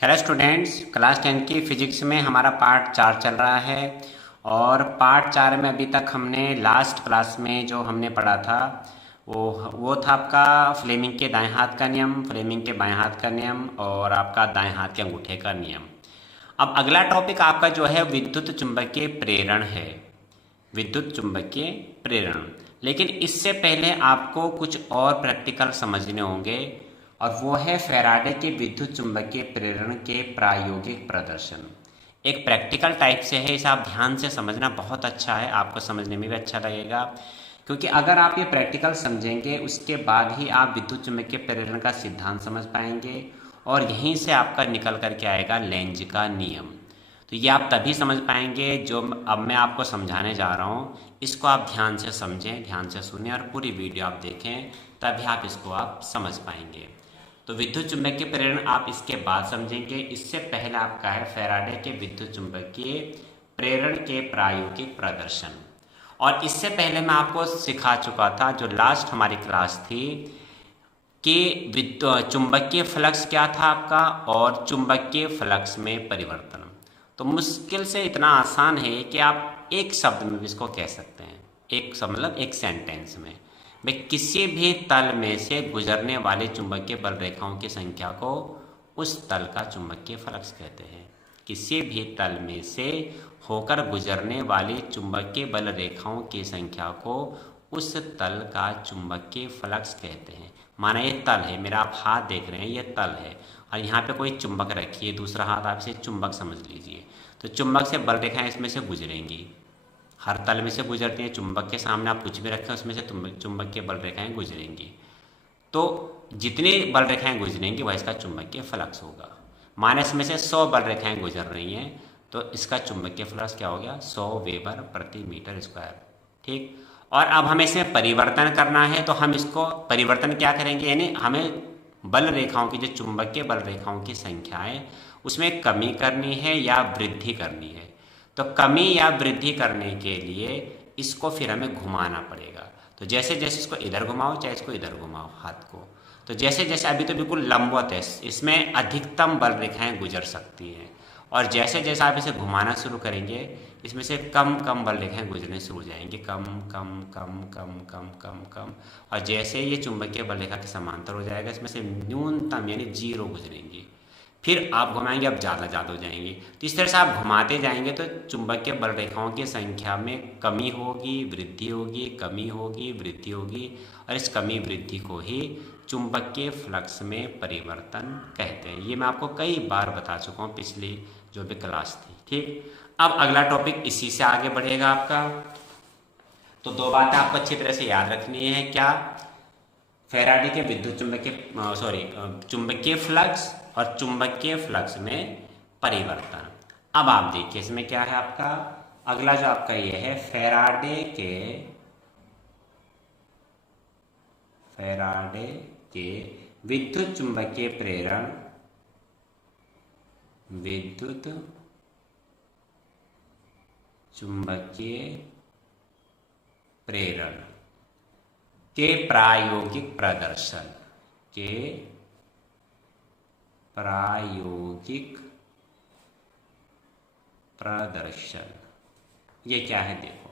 Hello students, class 10 की physics में हमारा पार्ट 4 चल रहा है। और पार्ट 4 में अभी तक हमने लास्ट क्लास में जो हमने पढ़ा था वो था आपका फ्लेमिंग के दाएं हाथ का नियम, फ्लेमिंग के बाएं हाथ का नियम और आपका दाएं हाथ के अंगूठे का नियम। अब अगला टॉपिक आपका जो है विद्युत चुंबकीय प्रेरण है। विद्युत चुंबकीय प्रेरण। लेकिन इससे पहले आपको कुछ और प्रैक्टिकल समझने होंगे और वो है फैराडे के विद्युत चुंबकीय प्रेरण के प्रायोगिक प्रदर्शन। एक प्रैक्टिकल टाइप से है, इसे आप ध्यान से समझना, बहुत अच्छा है, आपको समझने में भी अच्छा लगेगा। क्योंकि अगर आप ये प्रैक्टिकल समझेंगे उसके बाद ही आप विद्युत चुंबकीय प्रेरण का सिद्धांत समझ पाएंगे और यहीं से आपका निकल करके आएगा लेंज का नियम। तो ये आप तभी समझ पाएंगे जो अब मैं आपको समझाने जा रहा हूँ, इसको आप ध्यान से समझें, ध्यान से सुनें और पूरी वीडियो आप देखें, तभी आप इसको आप समझ पाएंगे। तो विद्युत चुंबकीय प्रेरण आप इसके बाद समझेंगे। इससे पहले आपका है फैराडे के विद्युत चुंबकीय प्रेरण के प्रायोगिक प्रदर्शन। और इससे पहले मैं आपको सिखा चुका था, जो लास्ट हमारी क्लास थी, कि चुंबकीय फ्लक्स क्या था आपका और चुंबकीय फ्लक्स में परिवर्तन। तो मुश्किल से इतना आसान है कि आप एक शब्द में भी इसको कह सकते हैं, एक मतलब एक सेंटेंस में। भाई किसी भी तल में से गुजरने वाले चुंबकीय बल रेखाओं की संख्या को उस तल का चुंबकीय फ्लक्स कहते हैं। किसी भी तल में से होकर गुजरने वाली चुंबकीय बल रेखाओं की संख्या को उस तल का चुंबकीय फ्लक्स कहते हैं। माना ये तल है मेरा, आप हाथ देख रहे हैं, ये तल है और यहाँ पे कोई चुंबक रखिए, दूसरा हाथ आप इसे चुंबक समझ लीजिए। तो चुंबक से बल रेखाएं इसमें से गुजरेंगी, हर तल में से गुजरती हैं। चुंबक के सामने आप कुछ भी रखें उसमें से चुंबक के बल रेखाएं गुजरेंगी। तो जितनी बल रेखाएं गुजरेंगी वह इसका चुंबकीय फ्लक्स होगा। माना इसमें से 100 बल रेखाएं गुजर रही हैं तो इसका चुंबकीय फ्लक्स क्या हो गया, 100 वेबर प्रति मीटर स्क्वायर। ठीक। और अब हमें इसमें परिवर्तन करना है, तो हम इसको परिवर्तन क्या करेंगे, यानी हमें बल रेखाओं की, जो चुंबकीय बल रेखाओं की संख्या है उसमें कमी करनी है या वृद्धि करनी है। तो कमी या वृद्धि करने के लिए इसको फिर हमें घुमाना पड़ेगा। तो जैसे जैसे इसको इधर घुमाओ चाहे इसको इधर घुमाओ हाथ को, तो जैसे जैसे अभी तो बिल्कुल लंबवत है, इसमें अधिकतम बल रेखाएं गुजर सकती हैं। और जैसे जैसे आप इसे घुमाना शुरू करेंगे इसमें से कम कम बल रेखाएं गुजरने शुरू हो जाएंगी, कम कम कम कम कम कम कम। और जैसे ये चुंबकीय बल रेखा के समांतर हो जाएगा इसमें से न्यूनतम यानी 0 गुजरेंगी। फिर आप घुमाएंगे, अब ज़्यादा ज़्यादा हो जाएंगी। तो इस तरह से आप घुमाते जाएंगे तो चुंबकीय बल रेखाओं की संख्या में कमी होगी, वृद्धि होगी, कमी होगी, वृद्धि होगी। और इस कमी वृद्धि को ही चुंबकीय फ्लक्स में परिवर्तन कहते हैं। ये मैं आपको कई बार बता चुका हूँ पिछली जो भी क्लास थी। ठीक। अब अगला टॉपिक इसी से आगे बढ़ेगा आपका। तो दो बातें आपको अच्छी तरह से याद रखनी है। क्या? फैराडे के विद्युत चुंबकीय फ्लक्स और चुंबकीय फ्लक्स में परिवर्तन। अब आप देखिए इसमें क्या है आपका अगला जो आपका ये है फैराडे के विद्युत चुंबकीय प्रेरण, विद्युत चुंबकीय प्रेरण के प्रायोगिक प्रदर्शन, के प्रायोगिक प्रदर्शन। ये क्या है देखो।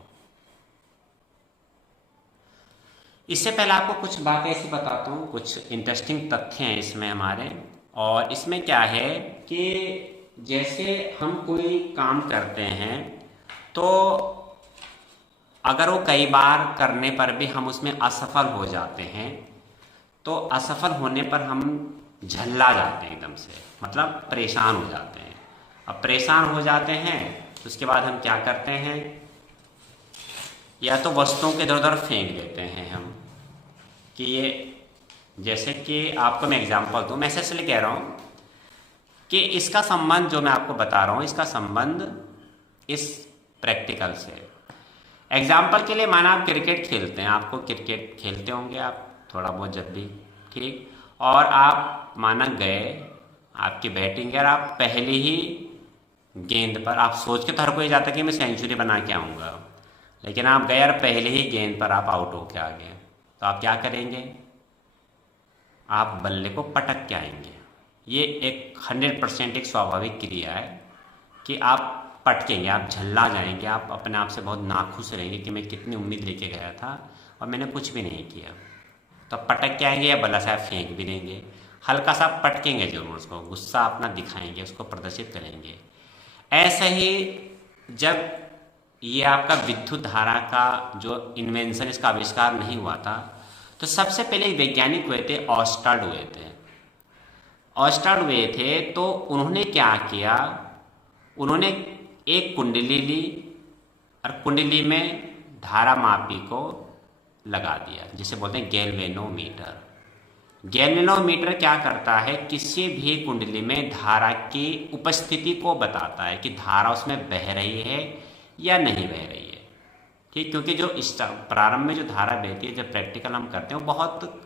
इससे पहले आपको कुछ बातें ऐसी बताता हूँ, कुछ इंटरेस्टिंग तथ्य हैं इसमें हमारे। और इसमें क्या है कि जैसे हम कोई काम करते हैं तो अगर वो कई बार करने पर भी हम उसमें असफल हो जाते हैं तो असफल होने पर हम झल्ला जाते हैं, एकदम से मतलब परेशान हो जाते हैं। अब परेशान हो जाते हैं तो उसके बाद हम क्या करते हैं, या तो वस्तुओं के इधर उधर फेंक देते हैं हम, कि ये जैसे कि आपको मैं एग्जांपल दूं, मैं इसलिए कह रहा हूं कि इसका संबंध जो मैं आपको बता रहा हूं इसका संबंध इस प्रैक्टिकल से। एग्जाम्पल के लिए माना आप क्रिकेट खेलते हैं, आपको क्रिकेट खेलते होंगे आप थोड़ा बहुत जब भी, ठीक। और आप माना गए, आपकी बैटिंग है और आप पहले ही गेंद पर, आप सोच के तो हर कोई जाता कि मैं सेंचुरी बना के आऊँगा, लेकिन आप गए और पहले ही गेंद पर आप आउट होके आ गए, तो आप क्या करेंगे, आप बल्ले को पटक के आएंगे। ये एक 100% एक स्वाभाविक क्रिया है कि आप पटकेंगे, आप झल्ला जाएंगे, आप अपने आप से बहुत नाखुश रहेंगे कि मैं कितनी उम्मीद लेके गया था और मैंने कुछ भी नहीं किया। तो पटक के आएंगे या बल्ला सा फेंक भी देंगे, हल्का सा पटकेंगे जरूर, उसको गुस्सा अपना दिखाएंगे, उसको प्रदर्शित करेंगे। ऐसा ही जब ये आपका विद्युत धारा का जो इन्वेंशन, इसका आविष्कार नहीं हुआ था, तो सबसे पहले वैज्ञानिक हुए थे ऑस्टार्ड हुए थे। ऑस्टार्ड हुए थे तो उन्होंने क्या किया, उन्होंने एक कुंडली ली और कुंडली में धारा मापी को लगा दिया, जिसे बोलते हैं गैल्वेनोमीटर। गैल्वेनोमीटर क्या करता है, किसी भी कुंडली में धारा की उपस्थिति को बताता है कि धारा उसमें बह रही है या नहीं बह रही है। ठीक, क्योंकि जो प्रारंभ में जो धारा बहती है, जब प्रैक्टिकल हम करते हैं, वो बहुत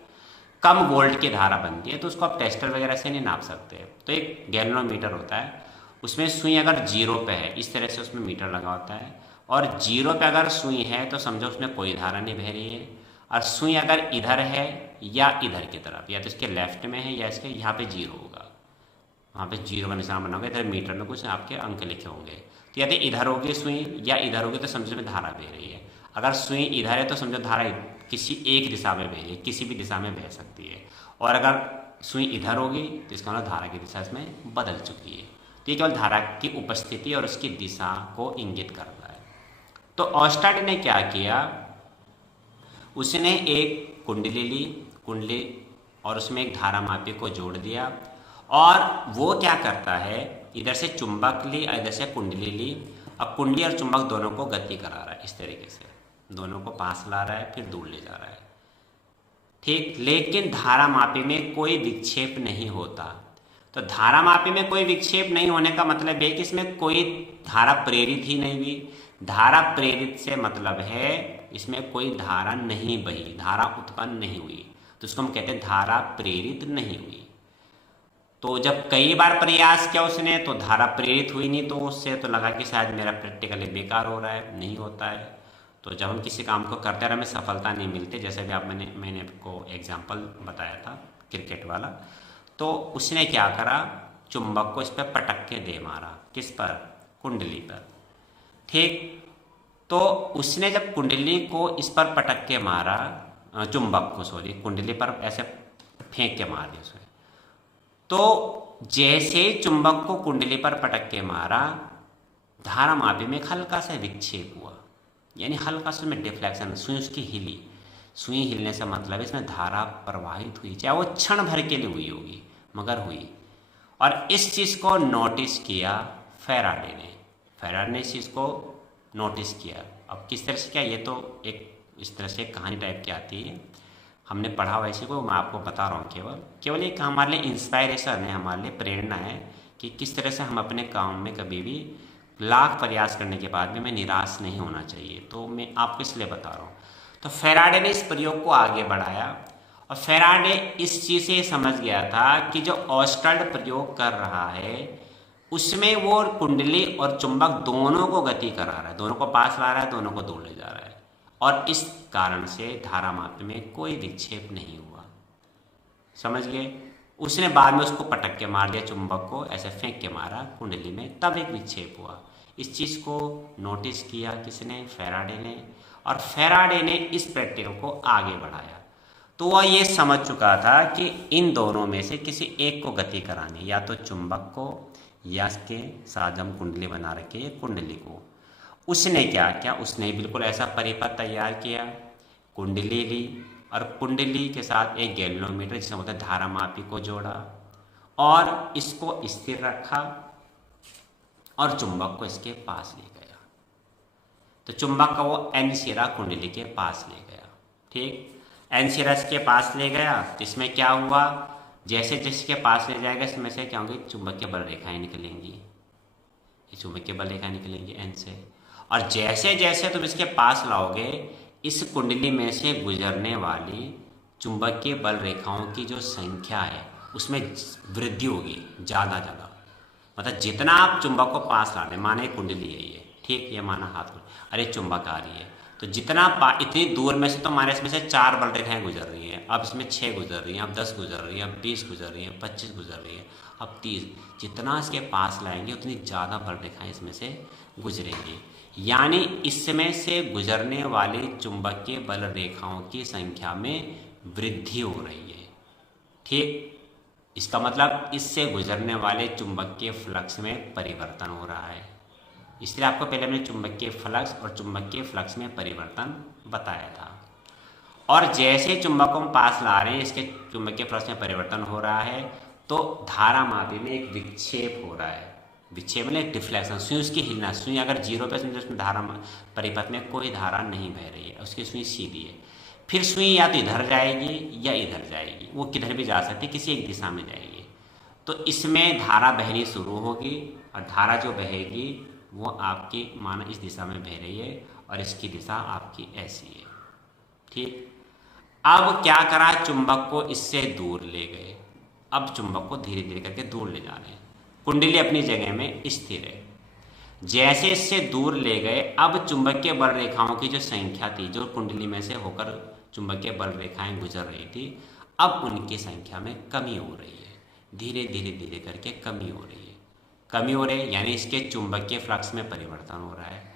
कम वोल्ट की धारा बनती है, तो उसको आप टेस्टर वगैरह से नहीं नाप सकते। तो एक गैल्वेनोमीटर होता है, उसमें सुई अगर 0 पे है, इस तरह से उसमें मीटर लगा होता है, और 0 पे अगर सुई है तो समझो उसमें कोई धारा नहीं बह रही है, और सुई अगर इधर है या इधर की तरफ, या तो इसके लेफ्ट में है या इसके यहाँ पे 0 होगा, वहाँ पे 0 का निशान बना होगा, इधर मीटर में कुछ आपके अंक लिखे होंगे, तो यदि इधर होगी सुई या इधर होगी तो समझो में धारा बह रही है। अगर सुई इधर है तो समझो धारा किसी एक दिशा में बह रही है, किसी भी दिशा में बह सकती है, और अगर सुई इधर होगी तो इसका मतलब धारा की दिशा इसमें बदल चुकी है। तो ये केवल धारा की उपस्थिति और उसकी दिशा को इंगित करता है। तो ऑस्टार्ड ने क्या किया, उसने एक कुंडली ली, कुंडली और उसमें एक धारा मापी को जोड़ दिया, और वो क्या करता है, इधर से चुंबक ली और इधर से कुंडली ली, और कुंडली और चुंबक दोनों को गति करा रहा है, इस तरीके से दोनों को पास ला रहा है, फिर दूर ले जा रहा है। ठीक, लेकिन धारा मापी में कोई विक्षेप नहीं होता। तो धारा मापी में कोई विक्षेप नहीं होने का मतलब है कि इसमें कोई धारा प्रेरित ही नहीं हुई। धारा प्रेरित से मतलब है इसमें कोई धारा नहीं बही, धारा उत्पन्न नहीं हुई, तो उसको हम कहते हैं धारा प्रेरित नहीं हुई। तो जब कई बार प्रयास किया उसने तो धारा प्रेरित हुई नहीं, तो उससे तो लगा कि शायद मेरा प्रैक्टिकली बेकार हो रहा है, नहीं होता है। तो जब हम किसी काम को करते रहे, हमें सफलता नहीं मिलती, जैसे भी मैंने आपको एग्जाम्पल बताया था क्रिकेट वाला, तो उसने क्या करा, चुंबक को इस पर पटक के दे मारा, किस पर, कुंडली पर। ठीक, तो उसने जब कुंडली को इस पर पटक के मारा, चुंबक को सॉरी कुंडली पर ऐसे फेंक के मार दिया उसने, तो जैसे चुंबक को कुंडली पर पटक के मारा, धारा मापी में हल्का सा विक्षेप हुआ, यानी हल्का सा में डिफ्लेक्शन, सुई उसकी हिली। सुई हिलने से मतलब इसमें धारा प्रवाहित हुई, चाहे वो क्षण भर के लिए हुई होगी मगर हुई। और इस चीज़ को नोटिस किया फैराडे ने। फैराडे ने इस चीज़ को नोटिस किया। अब किस तरह से किया, ये तो एक इस तरह से कहानी टाइप की आती है, हमने पढ़ा वैसे को मैं आपको बता रहा हूँ। केवल एक हमारे लिए इंस्पायरेशन है, हमारे लिए प्रेरणा है कि किस तरह से हम अपने काम में कभी भी लाख प्रयास करने के बाद भी हमें निराश नहीं होना चाहिए। तो मैं आपको इसलिए बता रहा हूँ। तो फैराडे ने इस प्रयोग को आगे बढ़ाया, और फैराडे इस चीज़ से समझ गया था कि जो ऑस्टार्ड प्रयोग कर रहा है उसमें वो कुंडली और चुंबक दोनों को गति करा रहा है, दोनों को पास ला रहा है, दोनों को दूर ले जा रहा है, और इस कारण से धारा मापी में कोई विक्षेप नहीं हुआ। समझ गए। उसने बाद में उसको पटक के मार दिया, चुंबक को ऐसे फेंक के मारा कुंडली में, तब एक विक्षेप हुआ। इस चीज़ को नोटिस किया किसने, फैराडे ने, और फैराडे ने इस प्रैक्टिकल को आगे बढ़ाया। तो वह ये समझ चुका था कि इन दोनों में से किसी एक को गति करानी, या तो चुंबक को या इसके साथ हम कुंडली बना रखे कुंडली को। उसने क्या किया, उसने बिल्कुल ऐसा परिपथ तैयार किया, कुंडली ली और कुंडली के साथ एक गैल्वेनोमीटर जिसे बोलते हैं धारा मापी को जोड़ा, और इसको स्थिर रखा और चुंबक को इसके पास ले गया। तो चुंबक का वो एन सिरा कुंडली के पास ले गया। ठीक, एन सिरा इसके पास ले गया, तो इसमें क्या हुआ, जैसे जिसके पास ले जाएगा इसमें से क्या होंगी, चुंबकीय बल रेखाएं निकलेंगी, ये चुंबकीय बल रेखाएं निकलेंगी एन से, और जैसे जैसे तुम इसके पास लाओगे इस कुंडली में से गुजरने वाली चुंबकीय बल रेखाओं की जो संख्या है उसमें वृद्धि होगी ज़्यादा ज़्यादा। मतलब जितना आप चुंबक को पास ला रहे, माने कुंडली है ये, ठीक, ये माना हाथ को, अरे चुंबक आ रही है, तो जितना इतनी दूर में से तो हमारे इसमें से 4 बल रेखाएं गुजर रही हैं, अब इसमें 6 गुजर रही हैं, अब 10 गुजर रही हैं, अब 20 गुजर रही हैं, 25 गुजर रही हैं, अब 30। जितना इसके पास लाएंगे उतनी ज़्यादा बल रेखाएं इसमें से गुजरेंगी, यानी इसमें से गुजरने वाली चुंबकीय बल रेखाओं की संख्या में वृद्धि हो रही है। ठीक, इसका मतलब इससे गुजरने वाले चुंबकीय फ्लक्स में परिवर्तन हो रहा है। इसलिए आपको पहले हमने चुंबकीय फ्लक्स और चुंबकीय फ्लक्स में परिवर्तन बताया था। और जैसे चुंबक को हम पास ला रहे हैं, इसके चुंबकीय फ्लक्स में परिवर्तन हो रहा है, तो धारामापी में एक विक्षेप हो रहा है। विक्षेप मतलब एक डिफ्लेक्शन, सुई उसकी हिलना। सुई अगर 0 पे समझो, उसमें धारा परिपथ में कोई धारा नहीं बह रही है, उसकी सुई सीधी है। फिर सुई या तो इधर जाएगी या इधर जाएगी, वो किधर भी जा सकती है, किसी एक दिशा में जाएगी। तो इसमें धारा बहनी शुरू होगी और धारा जो बहेगी वो आपकी माना इस दिशा में बह रही है और इसकी दिशा आपकी ऐसी है। ठीक, अब क्या करा, चुंबक को इससे दूर ले गए। अब चुंबक को धीरे धीरे करके दूर ले जा रहे हैं, कुंडली अपनी जगह में स्थिर है। जैसे इससे दूर ले गए, अब चुंबकीय बल रेखाओं की जो संख्या थी, जो कुंडली में से होकर चुंबकीय बल रेखाएं गुजर रही थी, अब उनकी संख्या में कमी हो रही है। धीरे धीरे धीरे करके कमी हो रही है। कमी हो रही है यानी इसके चुंबकीय फ्लक्स में परिवर्तन हो रहा है।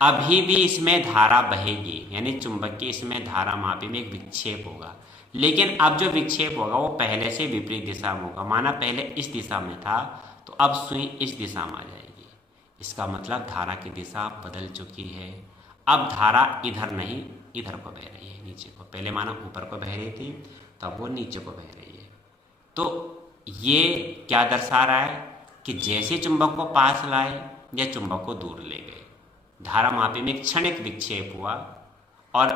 अभी भी इसमें धारा बहेगी, यानी चुंबकीय इसमें धारामापी में एक विक्षेप होगा, लेकिन अब जो विक्षेप होगा वो पहले से विपरीत दिशा में होगा। माना पहले इस दिशा में था, तो अब सुई इस दिशा में आ जाएगी। इसका मतलब धारा की दिशा बदल चुकी है। अब धारा इधर नहीं, इधर को बह रही है, नीचे को। पहले माना ऊपर को बह रही थी, तब वो नीचे को बह रही है। तो ये क्या दर्शा रहा है कि जैसे चुंबक को पास लाए या चुंबक को दूर ले गए, धारामापी में एक क्षणिक विक्षेप हुआ और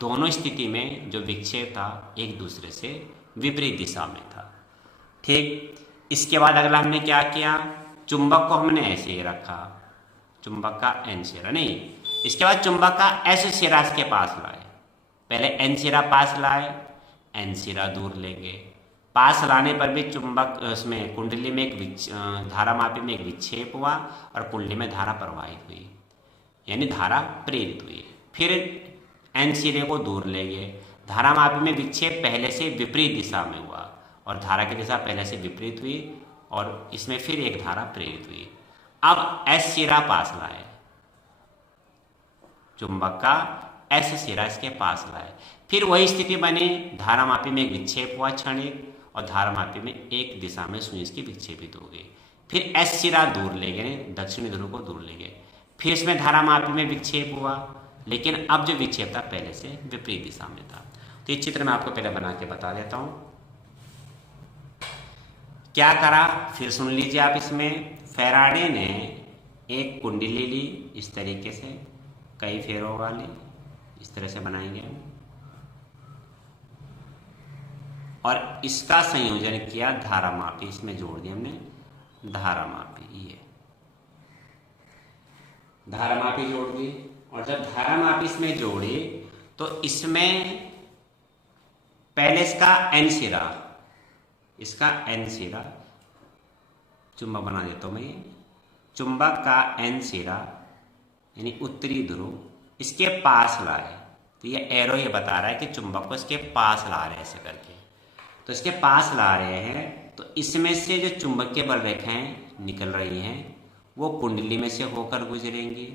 दोनों स्थिति में जो विक्षेप था एक दूसरे से विपरीत दिशा में था। ठीक, इसके बाद अगला हमने क्या किया, चुंबक को हमने ऐसे ही रखा, चुंबक का एन सिरा नहीं, इसके बाद चुंबक का एस सिरा इसके पास लाए। पहले एन सिरा पास लाए, एन सिरा दूर लेंगे। पास लाने पर भी चुंबक उसमें कुंडली में एक धारामापी में एक विक्षेप हुआ और कुंडली में धारा प्रवाहित हुई, यानी धारा प्रेरित हुई। फिर एन सिरे को दूर ले गए, धारामापी में विक्षेप पहले से विपरीत दिशा में हुआ और धारा की दिशा पहले से विपरीत हुई और इसमें फिर एक धारा प्रेरित हुई। अब एस सिरा पास लाए, चुंबक का एस सिरा इसके पास लाए। फिर वही स्थिति बनी, धारामापी में एक विक्षेप हुआ क्षणिक और धारामापी में एक दिशा में सुई इसकी विक्षेपित हो गई। फिर एस सिरा दूर ले गए, दक्षिणी ध्रुव को दूर ले गए। फिर इसमें धारामापी में विक्षेप हुआ, लेकिन अब जो विक्षेप था पहले से विपरीत दिशा में था। तो ये चित्र मैं आपको पहले बना के बता देता हूं। क्या करा फिर सुन लीजिए आप। इसमें फैराडे ने एक कुंडली ली, इस तरीके से कई फेरों वाली, इस तरह से बनाएंगे हम, और इसका संयोजन किया धारामापी, इसमें जोड़ दिया हमने धारामापी। ये धारामापी जोड़ दी, और जब धारामापी इसमें जोड़ी तो इसमें पहले इसका एन सिरा, इसका एन सिरा चुंबक बना देता हूं मैं। चुंबक का एन सिरा यानी उत्तरी ध्रुव इसके पास लाए, तो ये एरो ये बता रहा है कि चुंबक को इसके पास ला रहे हैं ऐसे करके। तो इसके पास ला रहे हैं, तो इसमें से जो चुंबकीय बल रेखाएं निकल रही हैं वो कुंडली में से होकर गुजरेंगी,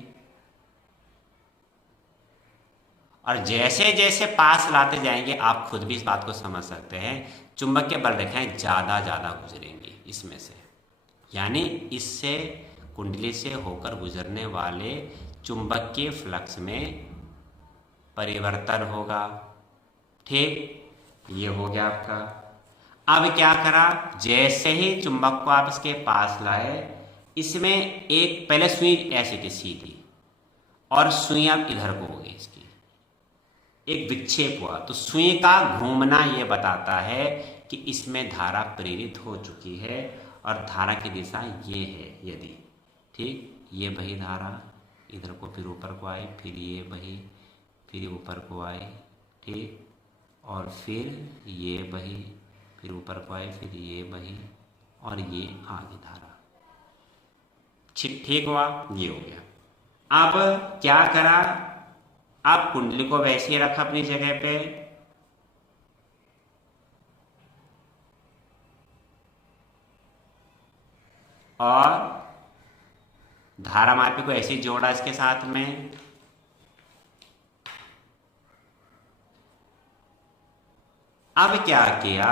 और जैसे जैसे पास लाते जाएंगे आप खुद भी इस बात को समझ सकते हैं, चुंबकीय बल रेखाएं ज़्यादा ज़्यादा गुजरेंगी इसमें से, यानी इससे कुंडली से होकर गुजरने वाले चुंबकीय फ्लक्स में परिवर्तन होगा। ठीक, ये हो गया आपका। अब क्या करा, जैसे ही चुंबक को आप इसके पास लाए, इसमें एक पहले सुई ऐसे की सीधी और सुई अब इधर को होगी, इसकी एक विक्षेप हुआ। तो सुई का घूमना यह बताता है कि इसमें धारा प्रेरित हो चुकी है और धारा की दिशा ये है। यदि ठीक, ये बही धारा इधर को, फिर ऊपर को आई, फिर ये बही, फिर ऊपर को आई, ठीक, और फिर ये बही, फिर ऊपर को आई, फिर ये बही, और ये आगे धारा। ठीक हुआ, ये हो गया। अब क्या करा, अब कुंडली को वैसे ही रखा अपनी जगह पे, और धारामापी को ऐसे ही जोड़ा इसके साथ में। अब क्या किया,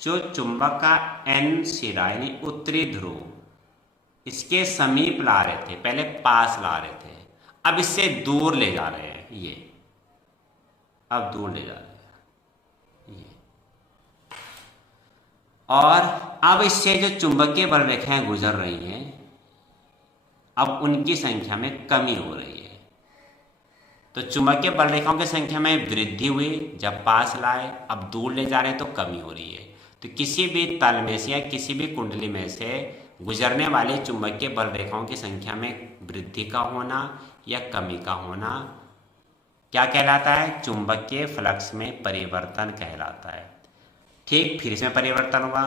जो चुंबक का एन सिरा यानी उत्तरी ध्रुव इसके समीप ला रहे थे, पहले पास ला रहे थे, अब इससे दूर ले जा रहे हैं, ये अब दूर ले जा रहे हैं ये। और अब इससे जो चुंबकीय बल रेखाएं गुजर रही हैं, अब उनकी संख्या में कमी हो रही है। तो चुंबकीय बल रेखाओं की संख्या में वृद्धि हुई जब पास लाए, अब दूर ले जा रहे हैं तो कमी हो रही है। तो किसी भी तल में से या किसी भी कुंडली में से गुजरने वाले चुंबकीय बल रेखाओं की संख्या में वृद्धि का होना या कमी का होना क्या कहलाता है, चुंबकीय फ्लक्स में परिवर्तन कहलाता है। ठीक, फिर इसमें परिवर्तन हुआ,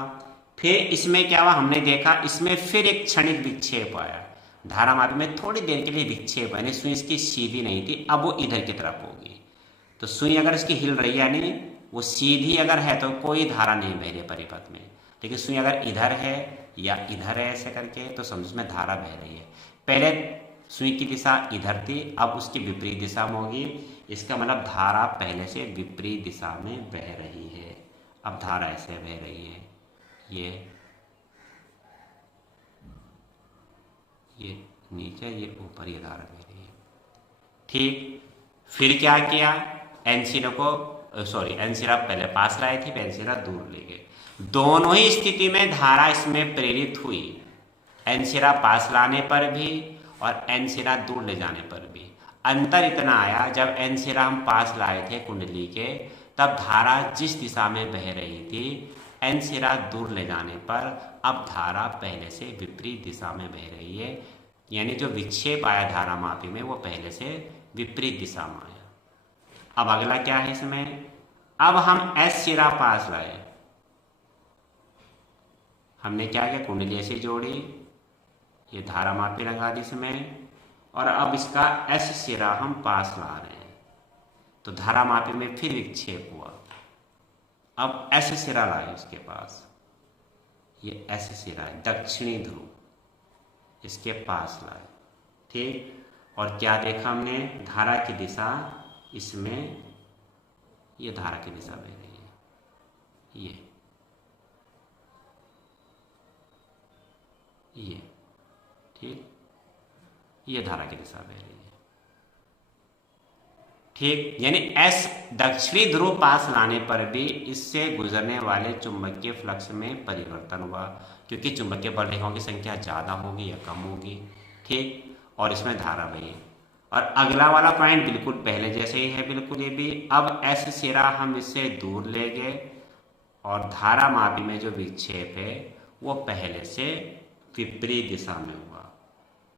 फिर इसमें क्या हुआ, हमने देखा इसमें फिर एक क्षणिक विक्षेप आया, धारामापी में थोड़ी देर के लिए विक्षेप, यानी सुई इसकी सीधी नहीं थी, अब वो इधर की तरफ होगी। तो सुई अगर इसकी हिल रही है, यानी वो सीधी अगर है तो कोई धारा नहीं बह रही परिपथ में, लेकिन सुई अगर इधर है या इधर है ऐसे करके, तो समझो इसमें धारा बह रही है। पहले सुई की दिशा इधर थी, अब उसकी विपरीत दिशा में होगी, इसका मतलब धारा पहले से विपरीत दिशा में बह रही है। अब धारा ऐसे बह रही है, ये नीचे, ये ऊपर, ये धारा बह रही है। ठीक, फिर क्या किया, एनसिरा को एनसिरा पहले पास लाए थे, एनसिरा दूर ले गए। दोनों ही स्थिति में धारा इसमें प्रेरित हुई, एनसिरा पास लाने पर भी और एनसिरा दूर ले जाने पर भी। अंतर इतना आया, जब एनसिरा हम पास लाए थे कुंडली के, तब धारा जिस दिशा में बह रही थी, एनसिरा दूर ले जाने पर अब धारा पहले से विपरीत दिशा में बह रही है, यानी जो विक्षेप आया धारामापी में वो पहले से विपरीत दिशा में आया। अब अगला क्या है इसमें, अब हम एस सिरा पास लाए, हमने क्या किया, कुंडली ऐसे जोड़ी, ये धारामापी लगा दी इसमें, और अब इसका एस सिरा हम पास ला रहे हैं, तो धारामापी में फिर विक्षेप हुआ। अब एस सिरा लाए उसके पास, ये एस सिरा है, दक्षिणी ध्रुव, इसके पास लाए। ठीक, और क्या देखा हमने, धारा की दिशा इसमें, ये धारा की दिशा बह रही है, ये ठीक, ये धारा की दिशा बह रही है। ठीक, यानी एस दक्षिणी ध्रुव पास लाने पर भी इससे गुजरने वाले चुंबकीय फ्लक्स में परिवर्तन हुआ, क्योंकि चुंबकीय बल रेखाओं की संख्या ज़्यादा होगी या कम होगी। ठीक, और इसमें धारा बही। और अगला वाला पॉइंट बिल्कुल पहले जैसे ही है, बिल्कुल ये भी। अब एस सिरा हम इससे दूर ले गए और धारामापी में जो विक्षेप है वो पहले से विपरीत दिशा में हुआ।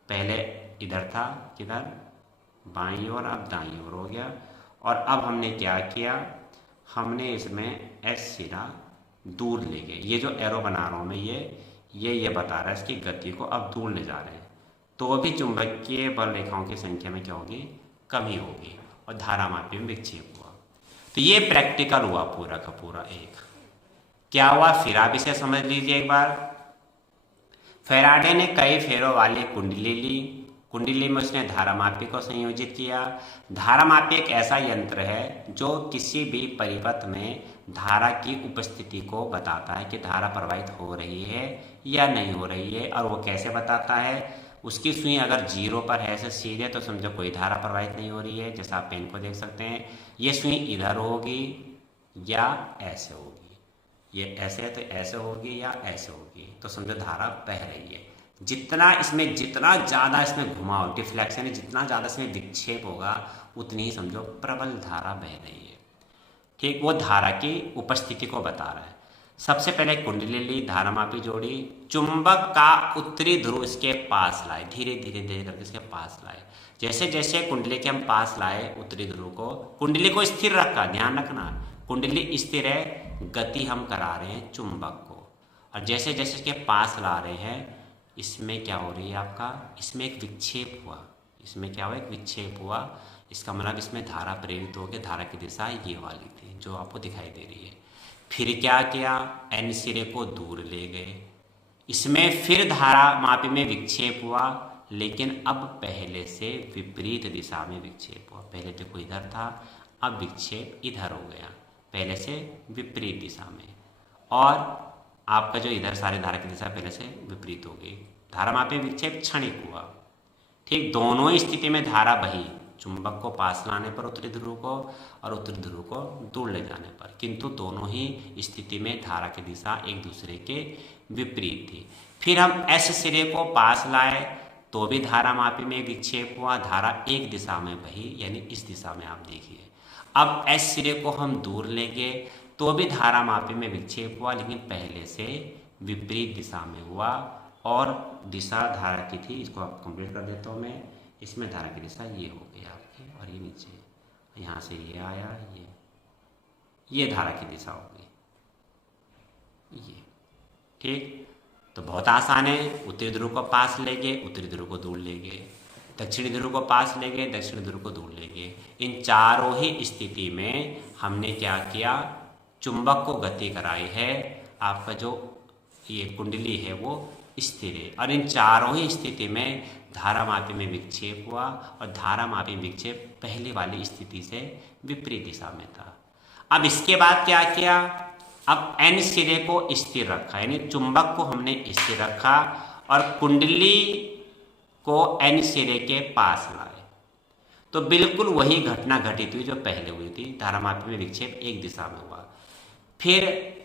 पहले इधर था, किधर, बाईं ओर, अब दाईं ओर हो गया। और अब हमने क्या किया, हमने इसमें एस सिरा दूर ले गए। ये जो एरो बना रहा हूँ मैं, ये बता रहा है इसकी गति को अब दूर ले जा रहे हैं, तो भी चुंबकीय बल रेखाओं की संख्या में क्या होगी, कमी होगी, और धारामापी में विक्षेप हुआ। तो ये प्रैक्टिकल हुआ पूरा का पूरा एक। क्या हुआ, फिर आप इसे समझ लीजिए एक बार। फैराडे ने कई फेरों वाली कुंडली ली, कुंडली में उसने धारामापी को संयोजित किया। धारामापी एक ऐसा यंत्र है जो किसी भी परिपथ में धारा की उपस्थिति को बताता है कि धारा प्रवाहित हो रही है या नहीं हो रही है। और वो कैसे बताता है, उसकी सुई अगर 0 पर है, ऐसे सीधे, तो समझो कोई धारा प्रवाहित नहीं हो रही है, जैसा आप पेन को देख सकते हैं। ये सुई इधर होगी या ऐसे होगी, ये ऐसे है तो ऐसे होगी या ऐसे होगी, तो समझो धारा बह रही है। जितना ज़्यादा इसमें घुमाव, डिफ्लेक्शन, जितना ज़्यादा इसमें विक्षेप होगा, उतनी ही समझो प्रबल धारा बह रही है। ठीक, वो धारा की उपस्थिति को बता रहा है। सबसे पहले कुंडली ली, धारामापी जोड़ी, चुंबक का उत्तरी ध्रुव इसके पास लाए, धीरे धीरे धीरे करके इसके पास लाए। जैसे जैसे कुंडली के हम पास लाए उत्तरी ध्रुव को, कुंडली को स्थिर रखा, ध्यान रखना कुंडली स्थिर है, गति हम करा रहे हैं चुंबक को। और जैसे जैसे इसके पास ला रहे हैं, इसमें क्या हो रही है आपका, इसमें एक विक्षेप हुआ, इसमें क्या हुआ, एक विक्षेप हुआ। इसका मतलब इसमें धारा प्रेरित होकर धारा की दिशा ये वाली थी जो आपको दिखाई दे रही है। फिर क्या किया, एन सिरे को दूर ले गए। इसमें फिर धारा मापी में विक्षेप हुआ, लेकिन अब पहले से विपरीत दिशा में विक्षेप हुआ। पहले देखो इधर था, अब विक्षेप इधर हो गया, पहले से विपरीत दिशा में। और आपका जो इधर सारे धारा की दिशा पहले से विपरीत हो गई। धारा मापी विक्षेप क्षणिक हुआ। ठीक, दोनों ही स्थिति में धारा बही, चुंबक को पास लाने पर उत्तरी ध्रुव को और उत्तरी ध्रुव को दूर ले जाने पर, किंतु दोनों ही स्थिति में धारा की दिशा एक दूसरे के विपरीत थी। फिर हम एस सिरे को पास लाए तो भी धारा मापी में विक्षेप हुआ, धारा एक दिशा में बही, यानी इस दिशा में आप देखिए। अब एस सिरे को हम दूर ले गए तो भी धारा मापी में विक्षेप हुआ, लेकिन पहले से विपरीत दिशा में हुआ। और दिशा धारा की थी, इसको आप कंप्लीट कर देता हूँ मैं। इसमें धारा की दिशा ये हो गई आपकी, और ये नीचे, यहाँ से ये आया, ये धारा की दिशा हो गई ये। ठीक, तो बहुत आसान है। उत्तरी ध्रुव को पास ले गए, उत्तरी ध्रुव को दूर ले गए, दक्षिणी ध्रुव को पास ले गए, दक्षिणी ध्रुव को दूर ले गए। इन चारों ही स्थिति में हमने क्या किया, चुंबक को गति कराई है। आपका जो ये कुंडली है वो स्थिर है, और इन चारों ही स्थिति में धारा मापी में विक्षेप हुआ, और धारा मापी विक्षेप पहले वाली स्थिति से विपरीत दिशा में था। अब इसके बाद क्या किया, अब एन सिरे को स्थिर रखा, यानी चुंबक को हमने स्थिर रखा और कुंडली को एन सिरे के पास लाए। तो बिल्कुल वही घटना घटित हुई जो पहले हुई थी, धारा मापी में विक्षेप एक दिशा में हुआ। फिर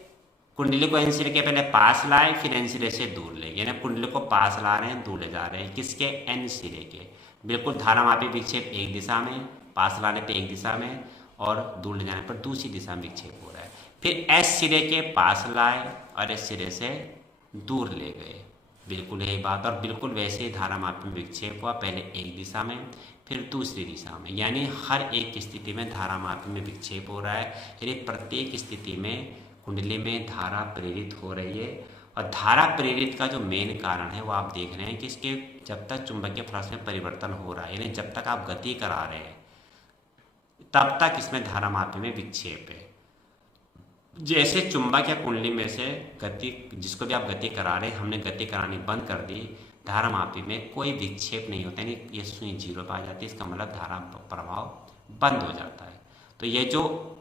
कुंडली को एन सिरे के पहले पास लाए, फिर एन सिरे से दूर ले गए, यानी कुंडली को पास ला रहे हैं, दूर ले जा रहे हैं, किसके, एन सिरे के। बिल्कुल धारा मापी विक्षेप एक दिशा में, पास लाने पे एक दिशा में, और दूर ले जाने पर दूसरी दिशा में विक्षेप हो रहा है। फिर एस सिरे के पास लाए और एस सिरे से दूर ले गए, बिल्कुल यही बात। और बिल्कुल वैसे ही धारा मापी में विक्षेप हुआ, पहले एक दिशा में फिर दूसरी दिशा में, यानी हर एक स्थिति में धारा मापी में विक्षेप हो रहा है। यानी प्रत्येक स्थिति में कुंडली में धारा प्रेरित हो रही है। और धारा प्रेरित का जो मेन कारण है वो आप देख रहे हैं कि इसके जब तक चुंबकीय फ्लक्स में परिवर्तन हो रहा है, यानी जब तक आप गति करा रहे हैं तब तक इसमें धारा मापी में विक्षेप है। जैसे चुंबक या कुंडली में से गति, जिसको भी आप गति करा रहे हैं, हमने गति करानी बंद कर दी, धारा मापी में कोई विक्षेप नहीं होता, यानी ये सुई जीरो पर आ जाती है, इसका मतलब धारा प्रभाव बंद हो जाता है। तो ये जो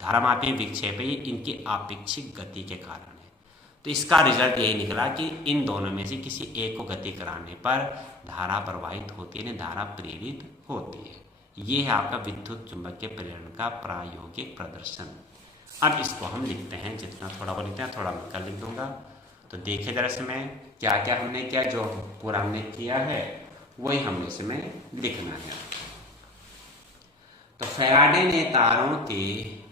धारा मापी विक्षेप है, ये इनकी आपेक्षिक गति के कारण है। तो इसका रिजल्ट यही निकला कि इन दोनों में से किसी एक को गति कराने पर धारा प्रवाहित होती है, धारा प्रेरित होती है। ये है आपका विद्युत चुंबकीय प्रेरण का प्रायोगिक प्रदर्शन। अब इसको हम लिखते हैं, जितना थोड़ा वो लिखते हैं, थोड़ा मैं कल लिख दूंगा। तो देखिए जरा से मैं क्या क्या हमने किया, जो पूरा हमने किया है वही हमें इसमें लिखना है। तो फैराडे ने तारों की,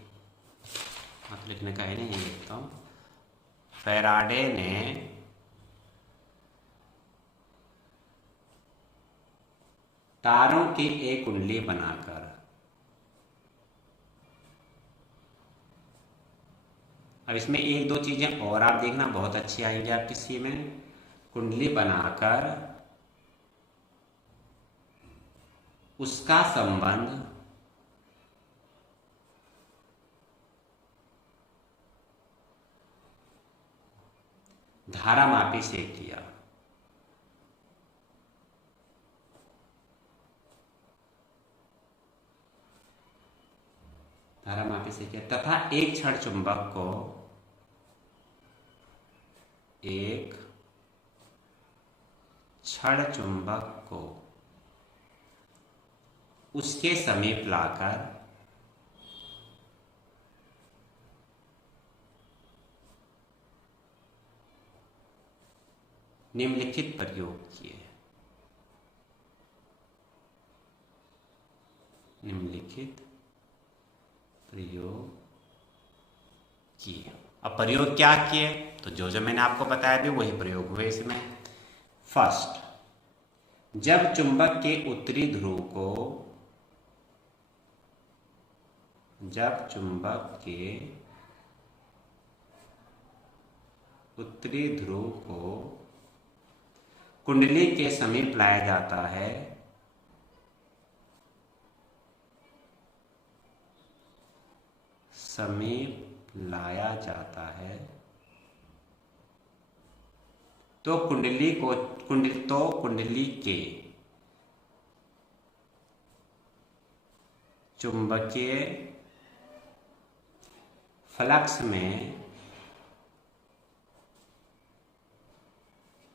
मतलब लिखने का है नहीं, ये लिखता हूँ। फैराडे ने तारों की एक कुंडली बनाकर अब इसमें एक दो चीजें और आप देखना, बहुत अच्छी आएंगी आपकी सी में। कुंडली बनाकर उसका संबंध धारा मापी से किया। धारा मापी से किया तथा एक क्षण चुंबक को उसके समीप लाकर निम्नलिखित प्रयोग किए। अब प्रयोग क्या किए, तो जो मैंने आपको बताया भी वही प्रयोग हुए इसमें। फर्स्ट, जब चुंबक के उत्तरी ध्रुव को कुंडली के समीप लाया जाता है समीप लाया जाता है तो कुंडली के चुंबकीय फ्लक्स में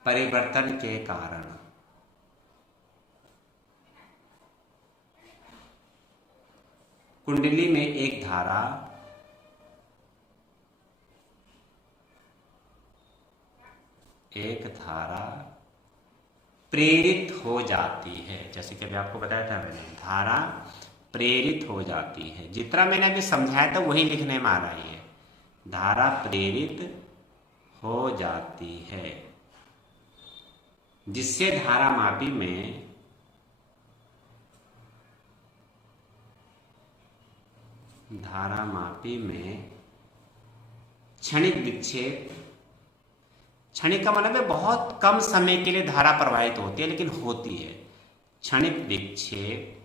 परिवर्तन के कारण कुंडली में एक धारा प्रेरित हो जाती है। जैसे कि अभी आपको बताया था मैंने, धारा प्रेरित हो जाती है। जितना मैंने अभी समझाया था वही लिखने में आ रही है, धारा प्रेरित हो जाती है, जिससे धारामापी में क्षणिक विक्षेप, क्षणिक का मतलब है बहुत कम समय के लिए धारा प्रवाहित होती है, लेकिन होती है। क्षणिक विक्षेप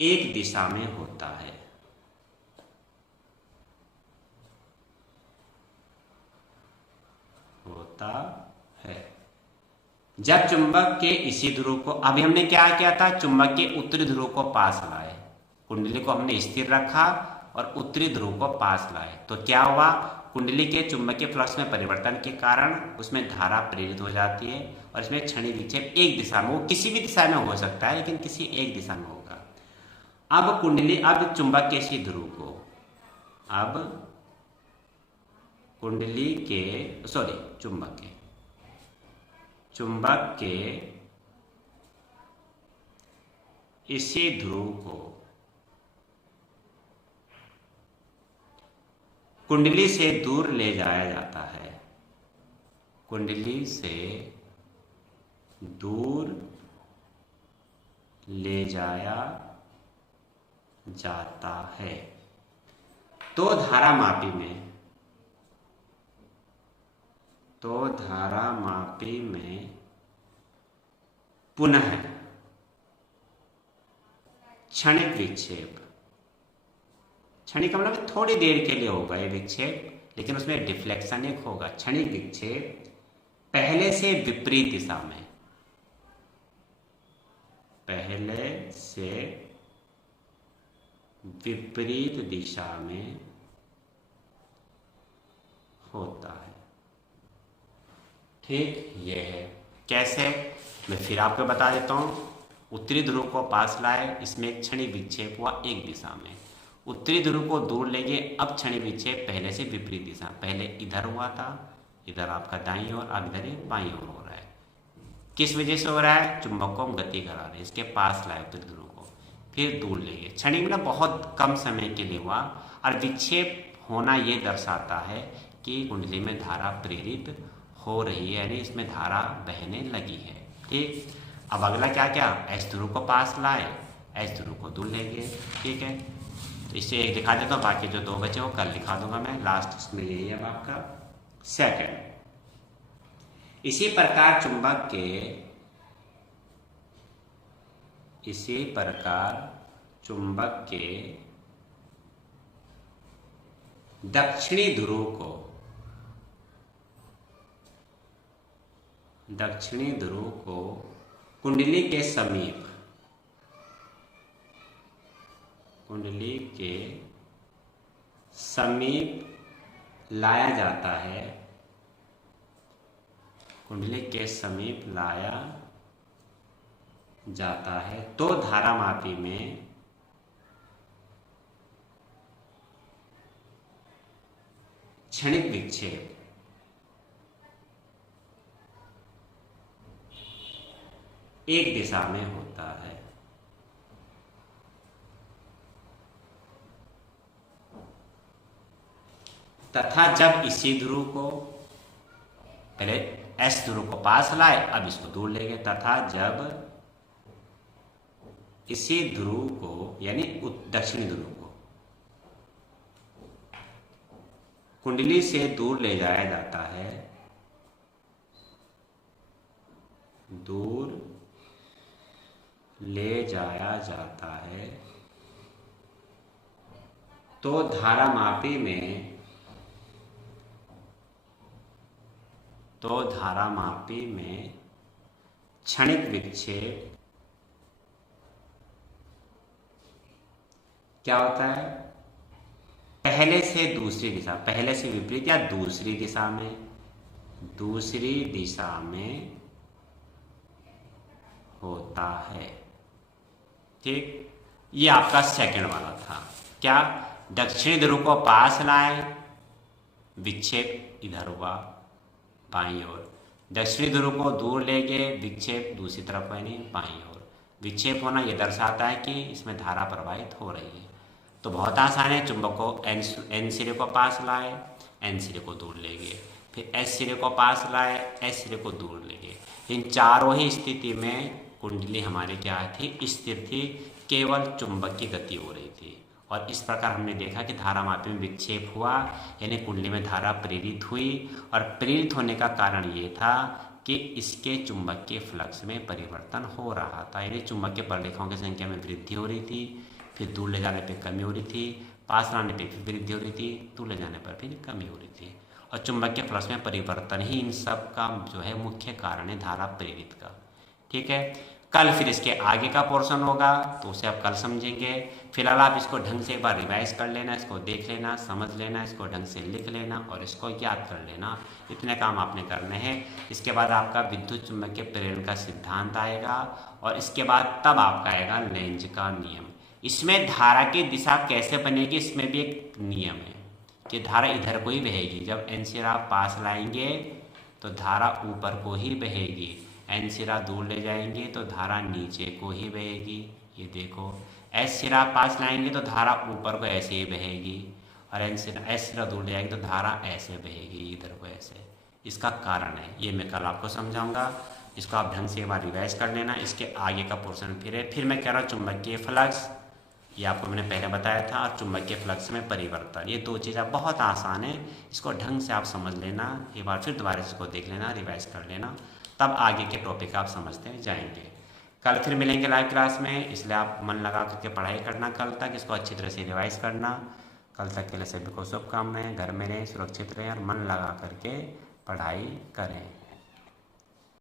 एक दिशा में होता है। जब चुंबक के इसी ध्रुव को, अभी हमने क्या किया था, चुंबक के उत्तरी ध्रुव को पास लाए, कुंडली को हमने स्थिर रखा और उत्तरी ध्रुव को पास लाए, तो क्या हुआ, कुंडली के चुंबकीय फ्लक्स में परिवर्तन के कारण उसमें धारा प्रेरित हो जाती है और इसमें क्षणिक विक्षेप एक दिशा में, वो किसी भी दिशा में हो सकता है लेकिन किसी एक दिशा में होगा। अब चुंबक के इसी ध्रुव को, अब कुंडली के चुंबक के इसी ध्रुव को कुंडली से दूर ले जाया जाता है, कुंडली से दूर ले जाया जाता है, तो धारामापी में पुनः क्षणिक विक्षेप, क्षणिक का मतलब थोड़ी देर के लिए होगा ये विक्षेप, लेकिन उसमें डिफ्लेक्शन एक होगा। क्षणिक विक्षेप पहले से विपरीत दिशा में होता है। ठीक, ये है कैसे, मैं फिर आपको बता देता हूँ। उत्तरी ध्रुव को पास लाए, इसमें एक क्षणिक विक्षेप हुआ एक दिशा में, उत्तरी ध्रुव को दूर ले गए, अब क्षणिक विक्षेप पहले से विपरीत दिशा, पहले इधर हुआ था, इधर आपका दाईं ओर, अब इधर बाईं ओर हो रहा है। किस वजह से हो रहा है, चुंबक को हम गति करा रहे हैं, इसके पास लाए उत्तरी ध्रुव को, फिर दूर ले गए, क्षणिक में बहुत कम समय के लिए हुआ, और विक्षेप होना ये दर्शाता है कि कुंडली में धारा प्रेरित हो रही है, यानी इसमें धारा बहने लगी है। ठीक, अब अगला क्या, एस ध्रुव को पास लाए, एस ध्रुव को दूर ले गए। ठीक है, तो इसे एक दिखा देता हूँ, बाकी जो दो बचे वो कल लिखा दूंगा मैं, लास्ट इसमें यही है आपका सेकंड। इसी प्रकार चुंबक के दक्षिणी ध्रुव को कुंडली के समीप लाया जाता है, कुंडली के समीप लाया जाता है, तो धारामापी में क्षणिक विक्षेप एक दिशा में होता है। तथा जब इसी ध्रुव को, पहले एस ध्रुव को पास लाए, अब इसको दूर ले गए, तथा जब इसी ध्रुव को यानी दक्षिणी ध्रुव को कुंडली से दूर ले जाया जाता है, तो धारामापी में क्षणिक विक्षेप क्या होता है? पहले से दूसरी दिशा, पहले से विपरीत या दूसरी दिशा में होता है। ठीक, ये आपका सेकंड वाला था। क्या? दक्षिणी ध्रुव को पास लाए, विक्षेप इधर हुआ बाईं ओर। दक्षिणी ध्रुव को दूर ले गए, विक्षेप दूसरी तरफ यानी बाईं ओर। विक्षेप होना यह दर्शाता है कि इसमें धारा प्रवाहित हो रही है। तो बहुत आसान है, चुंबक को एन सिरे को पास लाए, एन सिरे को दूर ले गए, फिर एस सिरे को पास लाए, एस सिरे को दूर ले गए। इन चारों ही स्थिति में कुंडली हमारी क्या थी? स्थिर थी, केवल चुंबक की गति हो रही थी। और इस प्रकार हमने देखा कि धारामापी में विक्षेप हुआ, यानी कुंडली में धारा प्रेरित हुई। और प्रेरित होने का कारण ये था कि इसके चुंबक के फ्लक्स में परिवर्तन हो रहा था, यानी चुंबक के परिलेखाओं की संख्या में वृद्धि हो रही थी, फिर दूर ले जाने पर कमी हो रही थी, पास लाने पर फिर वृद्धि हो रही थी, दूर ले जाने पर फिर कमी हो रही थी। और चुंबक के फ्लक्स में परिवर्तन ही इन सब का जो है मुख्य कारण है धारा प्रेरित का। ठीक है, कल फिर इसके आगे का पोर्शन होगा, तो उसे आप कल समझेंगे। फिलहाल आप इसको ढंग से एक बार रिवाइज कर लेना, इसको देख लेना, समझ लेना, इसको ढंग से लिख लेना और इसको याद कर लेना। इतने काम आपने करने हैं। इसके बाद आपका विद्युत चुंबकीय प्रेरण का सिद्धांत आएगा और इसके बाद तब आपका आएगा लेंज का नियम। इसमें धारा की दिशा कैसे बनेगी, इसमें भी एक नियम है कि धारा इधर को ही बहेगी। जब एन सिरा आप पास लाएंगे तो धारा ऊपर को ही बहेगी, एन सिरा दूर ले जाएंगे तो धारा नीचे को ही बहेगी। ये देखो, एस सिरा पास लाएंगे तो धारा ऊपर को ऐसे ही बहेगी और एस सिरा दूर ले जाएंगे तो धारा ऐसे बहेगी, इधर को ऐसे। इसका कारण है, ये मैं कल आपको समझाऊंगा। इसको आप ढंग से एक बार रिवाइज कर लेना। इसके आगे का पोर्शन फिर है। फिर मैं कह रहा हूँ चुंबकीय फ्लक्स, ये आपको मैंने पहले बताया था, और चुंबकीय फ्लक्स में परिवर्तन। ये दो चीज़ें बहुत आसान है, इसको ढंग से आप समझ लेना। एक बार फिर दोबारा इसको देख लेना, रिवाइज कर लेना, तब आगे के टॉपिक आप समझते जाएंगे। कल फिर मिलेंगे लाइव क्लास में, इसलिए आप मन लगा करके पढ़ाई करना कल तक, इसको अच्छी तरह से रिवाइज करना। कल तक के लिए सभी को शुभकामनाएं। घर में रहें, सुरक्षित रहें और मन लगा करके पढ़ाई करें।